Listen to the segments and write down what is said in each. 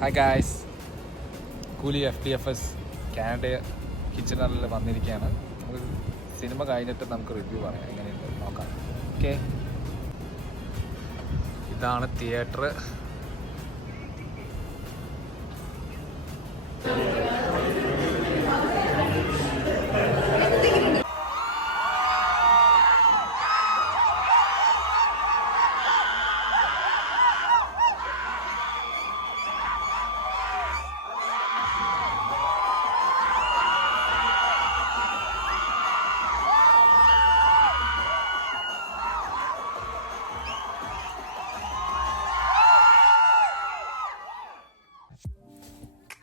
Hi guys, കൂലി FDFS Canada കിച്ചണറിൽ വന്നിരിക്കുകയാണ്. നമുക്ക് സിനിമ കഴിഞ്ഞിട്ട് നമുക്ക് റിവ്യൂ പറയാം, എങ്ങനെയുണ്ട് നോക്കാം. ഓക്കെ, ഇതാണ് തിയേറ്റർ.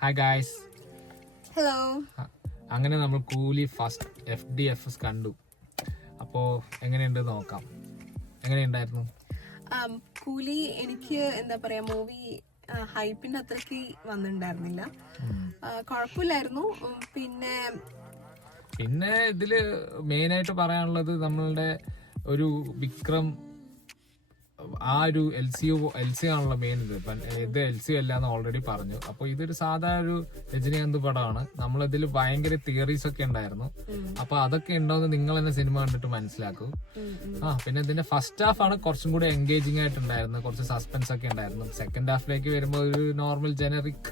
Hi guys, hello. അങ്ങനെ നമ്മൾ കൂലി ഫസ്റ്റ് FDFS കണ്ടു. അപ്പോൾ എങ്ങനെയുണ്ട് നോക്കാം. എങ്ങനെയുണ്ടായിരുന്നു കൂലി? എനിക്ക് എന്താ പറയാ, മൂവി ഹൈപ്പിന്റെ അത്രയ്ക്ക് വന്നിട്ടുണ്ടായിരുന്നില്ല. കുഴപ്പമില്ലായിരുന്നു. പിന്നെ ഇതില് മെയിനായിട്ട് പറയാനുള്ളത് നമ്മളുടെ ഒരു വിക്രം, ആ ഒരു LC ആണല്ലോ മെയിൻ. ഇത് LC അല്ലാന്ന് ഓൾറെഡി പറഞ്ഞു. അപ്പൊ ഇതൊരു സാധാ ഒരു രജനീകാന്ത് പടമാണ്. നമ്മളിതിൽ ഭയങ്കര തിയറീസ് ഒക്കെ ഉണ്ടായിരുന്നു. അപ്പൊ അതൊക്കെ ഉണ്ടോന്ന് നിങ്ങൾ തന്നെ സിനിമ കണ്ടിട്ട് മനസ്സിലാക്കൂ. പിന്നെ ഇതിന്റെ ഫസ്റ്റ് ഹാഫ് ആണ് കുറച്ചും കൂടി എൻഗേജിങ് ആയിട്ടുണ്ടായിരുന്നു. കുറച്ച് സസ്പെൻസ് ഒക്കെ ഉണ്ടായിരുന്നു. സെക്കൻഡ് ഹാഫിലേക്ക് വരുമ്പോൾ ഒരു നോർമൽ ജനറിക്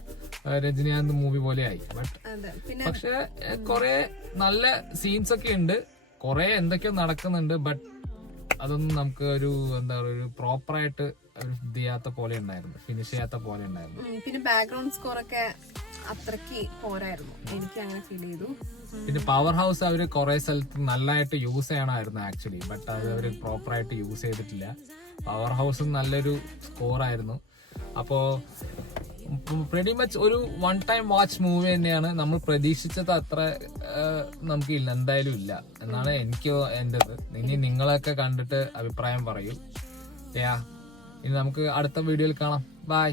രജനീകാന്ത് മൂവി പോലെ ആയി. പക്ഷെ കുറെ നല്ല സീൻസ് ഒക്കെ ഉണ്ട്, കുറെ എന്തൊക്കെയോ നടക്കുന്നുണ്ട്. ബട്ട് അതൊന്നും നമുക്ക് ഒരു എന്താ പറയുക, ഒരു പ്രോപ്പറായിട്ട് ചെയ്യാത്ത പോലെ ഉണ്ടായിരുന്നു, ഫിനിഷ് ചെയ്യാത്ത പോലെ ഉണ്ടായിരുന്നു. പിന്നെ ബാക്ക്ഗ്രൗണ്ട് സ്കോർ ഒക്കെ അത്രയ്ക്ക് പോരായിരുന്നു, എനിക്ക് അങ്ങനെ ഫീൽ ചെയ്തു. പിന്നെ പവർ ഹൗസ് അവര് കുറെ സ്ഥലത്ത് നല്ലതായിട്ട് യൂസ് ചെയ്യണമായിരുന്നു ആക്ച്വലി, ബട്ട് അത് അവര് പ്രോപ്പറായിട്ട് യൂസ് ചെയ്തിട്ടില്ല. പവർ ഹൗസും നല്ലൊരു സ്കോറായിരുന്നു. അപ്പോ പ്രെറ്റി മച്ച് ഒരു വൺ ടൈം വാച്ച് മൂവി തന്നെയാണ്. നമ്മൾ പ്രതീക്ഷിച്ചത് അത്ര നമുക്ക് എന്തായാലും ഇല്ല എന്നാണ് എനിക്ക് എന്റേത്. ഇനി നിങ്ങളൊക്കെ കണ്ടിട്ട് അഭിപ്രായം പറയൂ. ഇനി നമുക്ക് അടുത്ത വീഡിയോയിൽ കാണാം. ബൈ.